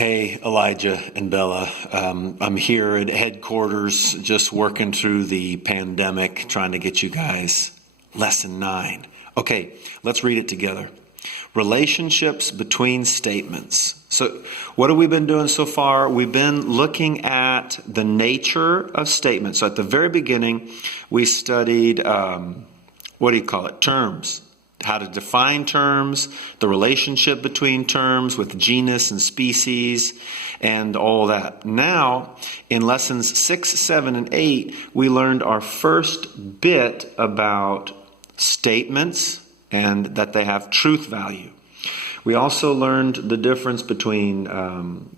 Hey, Elijah and Bella. I'm here at headquarters just working through the pandemic, trying to get you guys lesson 9. Okay, let's read it together. Relationships between statements. So what have we been doing so far? We've been looking at the nature of statements. So at the very beginning, we studied, terms. How to define terms, the relationship between terms with genus and species, and all that. Now, in lessons 6, 7, and 8, we learned our first bit about statements and that they have truth value. We also learned the difference between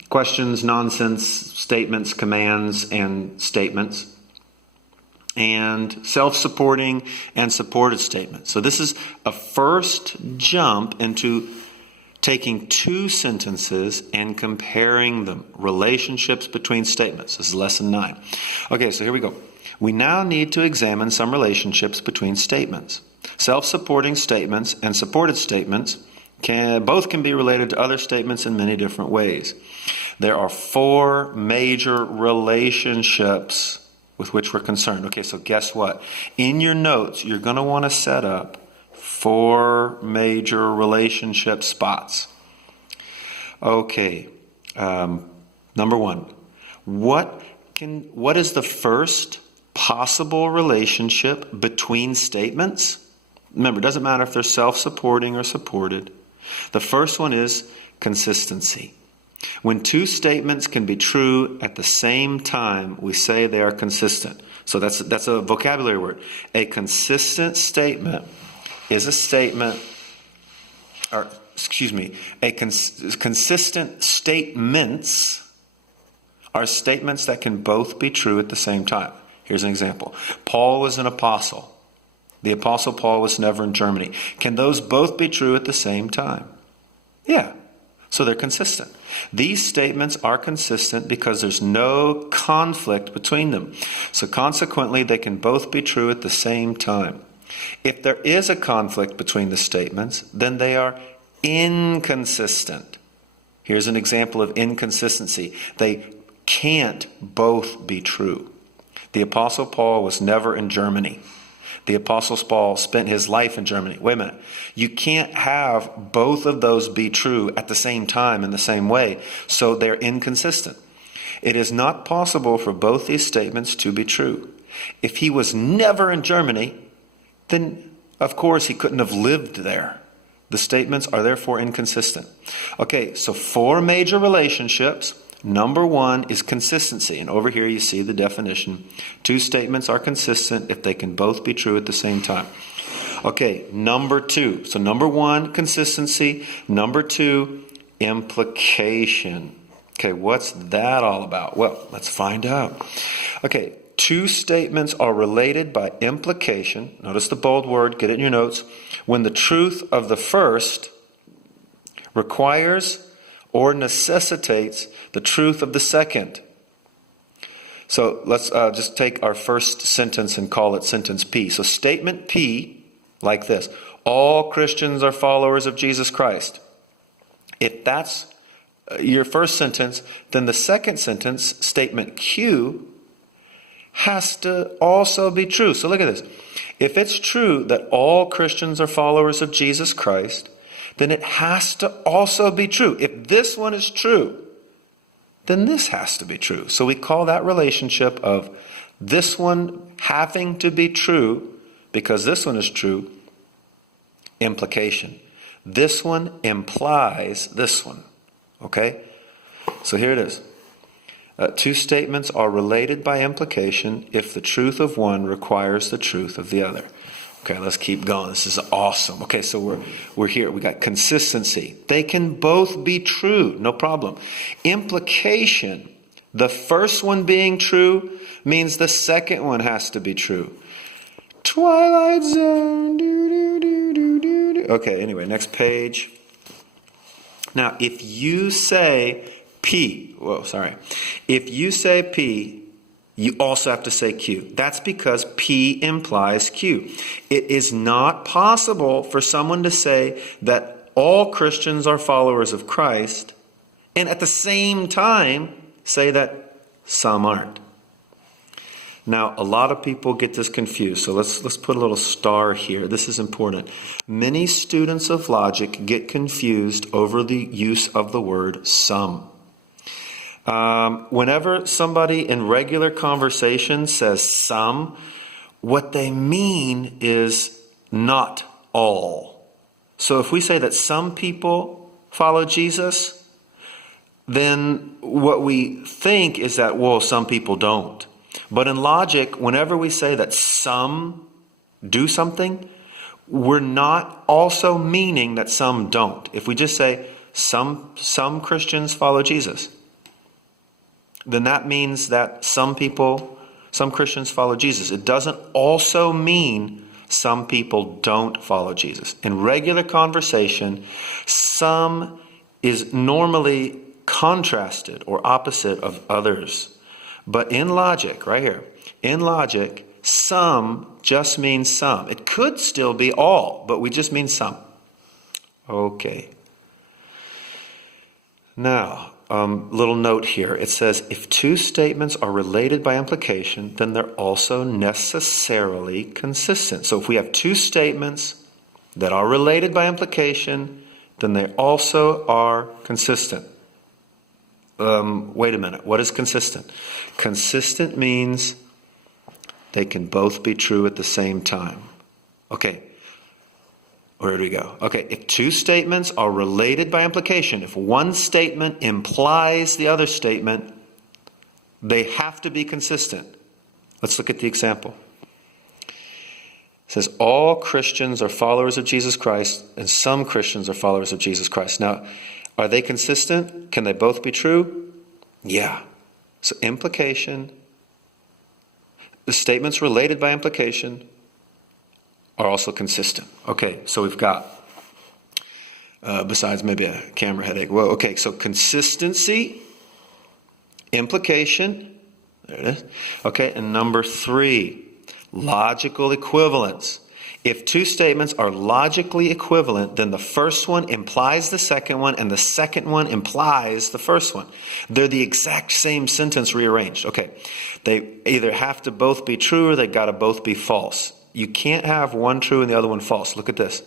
questions, nonsense, statements, commands, and statements, and self-supporting and supported statements. So this is a first jump into taking two sentences and comparing them. Relationships between statements. This is lesson 9. Okay, so here we go. We now need to examine some relationships between statements. Self-supporting statements and supported statements both can be related to other statements in many different ways. There are 4 major relationships with which we're concerned. Okay, so guess what? In your notes, you're going to want to set up 4 major relationship spots. Okay, number 1. What is the first possible relationship between statements? Remember, it doesn't matter if they're self-supporting or supported. The first one is consistency. When 2 statements can be true at the same time, we say they are consistent. So that's a vocabulary word. A consistent statement is a statement, consistent statements are statements that can both be true at the same time. Here's an example. Paul was an apostle. The apostle Paul was never in Germany. Can those both be true at the same time? Yeah. So they're consistent. These statements are consistent because there's no conflict between them. So consequently, they can both be true at the same time. If there is a conflict between the statements, then they are inconsistent. Here's an example of inconsistency. They can't both be true. The Apostle Paul was never in Germany. The Apostle Paul spent his life in Germany. Wait a minute. You can't have both of those be true at the same time in the same way, so they're inconsistent. It is not possible for both these statements to be true. If he was never in Germany, then of course he couldn't have lived there. The statements are therefore inconsistent. Okay, so 4 major relationships. Number 1 is consistency. And over here you see the definition. 2 statements are consistent if they can both be true at the same time. Okay, number 2. So number 1, consistency. Number 2, implication. Okay, what's that all about? Well, let's find out. Okay, 2 statements are related by implication. Notice the bold word, get it in your notes. When the truth of the first requires or necessitates the truth of the second. So let's just take our first sentence and call it sentence P. So statement P, like this: all Christians are followers of Jesus Christ. If that's your first sentence, then the second sentence, statement Q, has to also be true. So look at this. If it's true that all Christians are followers of Jesus Christ, then it has to also be true. If this one is true, then this has to be true. So we call that relationship of this one having to be true, because this one is true, implication. This one implies this one. Okay? So here it is. 2 statements are related by implication if the truth of one requires the truth of the other. Okay, let's keep going. This is awesome. Okay, so we're here. We got consistency. They can both be true, no problem. Implication, the first one being true means the second one has to be true. Twilight Zone. Okay, anyway, next page. Now, if you say P, if you say P, you also have to say Q. That's because P implies Q. It is not possible for someone to say that all Christians are followers of Christ and at the same time say that some aren't. Now, a lot of people get this confused, so let's put a little star here. This is important. Many students of logic get confused over the use of the word some. Whenever somebody in regular conversation says some, what they mean is not all. So if we say that some people follow Jesus, then what we think is that, well, some people don't. But in logic, whenever we say that some do something, we're not also meaning that some don't. If we just say some Christians follow Jesus, then that means that some Christians follow Jesus. It doesn't also mean some people don't follow Jesus. In regular conversation, some is normally contrasted or opposite of others. But in logic, right here, in logic, some just means some. It could still be all, but we just mean some. Okay. Now, little note here. It says, if two statements are related by implication, then they're also necessarily consistent. So if we have two statements that are related by implication, then they also are consistent. Wait a minute. What is consistent? Consistent means they can both be true at the same time. Okay. Where do we go? Okay. If two statements are related by implication, if one statement implies the other statement, they have to be consistent. Let's look at the example. It says, all Christians are followers of Jesus Christ, and some Christians are followers of Jesus Christ. Now, are they consistent? Can they both be true? Yeah. So implication, the statements related by implication are also consistent. Okay, so we've got, besides maybe a camera headache, well, okay, so consistency, implication, there it is. Okay, and number 3, logical equivalence. If two statements are logically equivalent, then the first one implies the second one, and the second one implies the first one. They're the exact same sentence rearranged. Okay, they either have to both be true or they got to both be false. You can't have one true and the other one false. Look at this.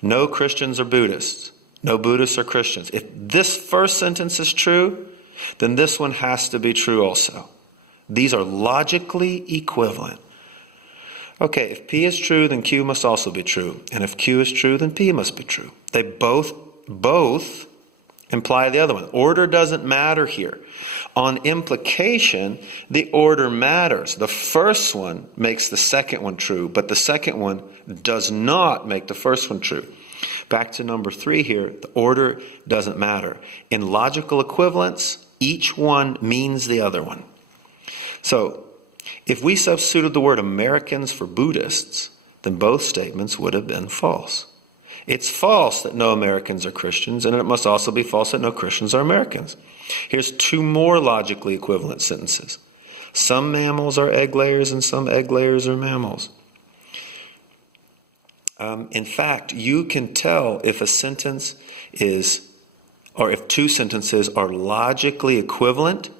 No Christians are Buddhists. No Buddhists are Christians. If this first sentence is true, then this one has to be true also. These are logically equivalent. Okay, if P is true, then Q must also be true. And if Q is true, then P must be true. They both imply the other one. Order doesn't matter here. On implication, the order matters. The first one makes the second one true, but the second one does not make the first one true. Back to number 3 here, the order doesn't matter. In logical equivalence, each one means the other one. So, if we substituted the word Americans for Buddhists, then both statements would have been false. It's false that no Americans are Christians, and it must also be false that no Christians are Americans. Here's 2 more logically equivalent sentences. Some mammals are egg layers and some egg layers are mammals. In fact, you can tell if a sentence is, or if 2 sentences are logically equivalent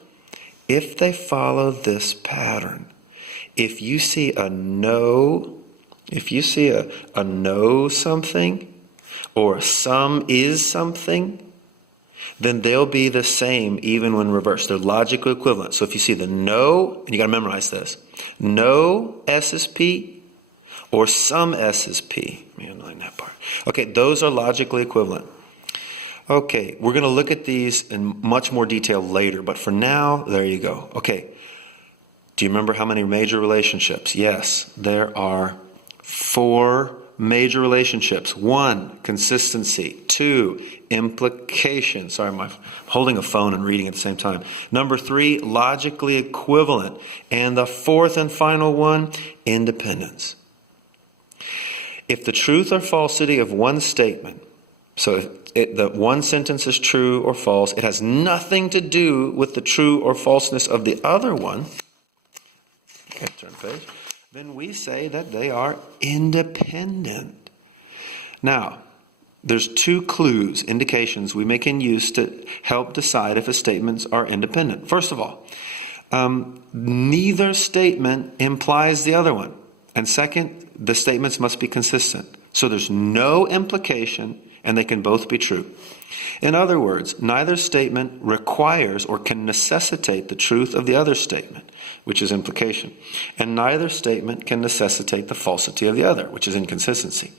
if they follow this pattern. If you see a no something, or some is something, then they'll be the same even when reversed. They're logically equivalent. So if you see the no, and you got to memorize this, no S is P, or some S is P. Let me underline that part. Okay, those are logically equivalent. Okay, we're going to look at these in much more detail later, but for now, there you go. Okay, do you remember how many major relationships? Yes, there are 4 major relationships. 1, consistency. 2, implication. Sorry, I'm holding a phone and reading at the same time. Number 3, logically equivalent. And the 4th and final one, independence. If the truth or falsity of one statement, so the one sentence is true or false, it has nothing to do with the true or falseness of the other one. Okay, turn the page. Then we say that they are independent. Now, There's two clues, indications we can use to help decide if a statements are independent. First of all, neither statement implies the other one. And second, the statements must be consistent. So there's no implication, and they can both be true. In other words, neither statement requires or can necessitate the truth of the other statement, which is implication. And neither statement can necessitate the falsity of the other, which is inconsistency.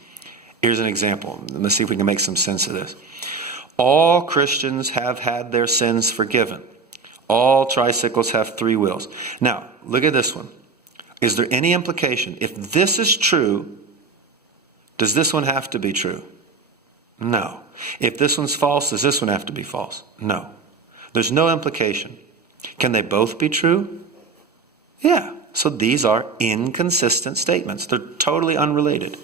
Here's an example. Let's see if we can make some sense of this. All Christians have had their sins forgiven. All tricycles have 3 wheels. Now, look at this one. Is there any implication? If this is true, does this one have to be true? No. If this one's false, does this one have to be false? No. There's no implication. Can they both be true? Yeah. So these are inconsistent statements. They're totally unrelated.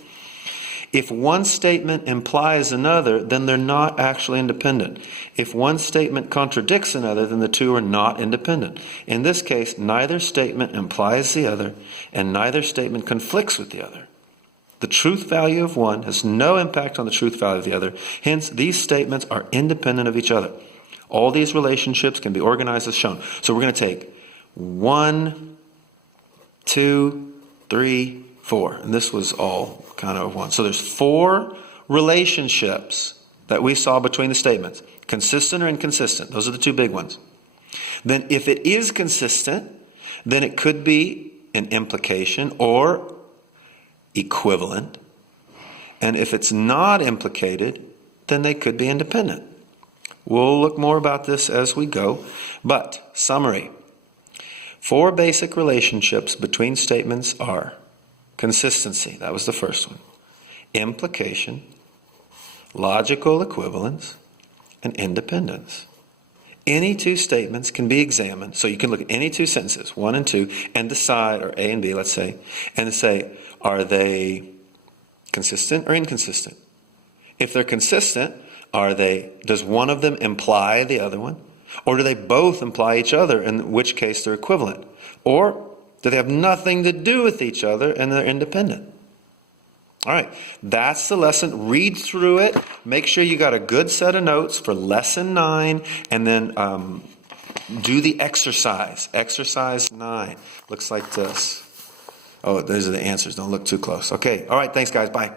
If one statement implies another, then they're not actually independent. If one statement contradicts another, then the two are not independent. In this case, neither statement implies the other, and neither statement conflicts with the other. The truth value of one has no impact on the truth value of the other. Hence, these statements are independent of each other. All these relationships can be organized as shown. So we're going to take 1, 2, 3, 4. And this was all kind of one. So there's 4 relationships that we saw between the statements. Consistent or inconsistent. Those are the 2 big ones. Then if it is consistent, then it could be an implication or equivalent. And if it's not implicated, then they could be independent. We'll look more about this as we go. But, summary. 4 basic relationships between statements are consistency, that was the first one, implication, logical equivalence, and independence. Any 2 statements can be examined, so you can look at any 2 sentences, 1 and 2, and decide, or A and B, let's say, and say, are they consistent or inconsistent? If they're consistent, does one of them imply the other one? Or do they both imply each other, in which case they're equivalent? Or do they have nothing to do with each other and they're independent? All right, that's the lesson. Read through it. Make sure you got a good set of notes for lesson 9, and then do the exercise. Exercise 9 looks like this. Oh, those are the answers. Don't look too close. Okay, all right, thanks guys. Bye.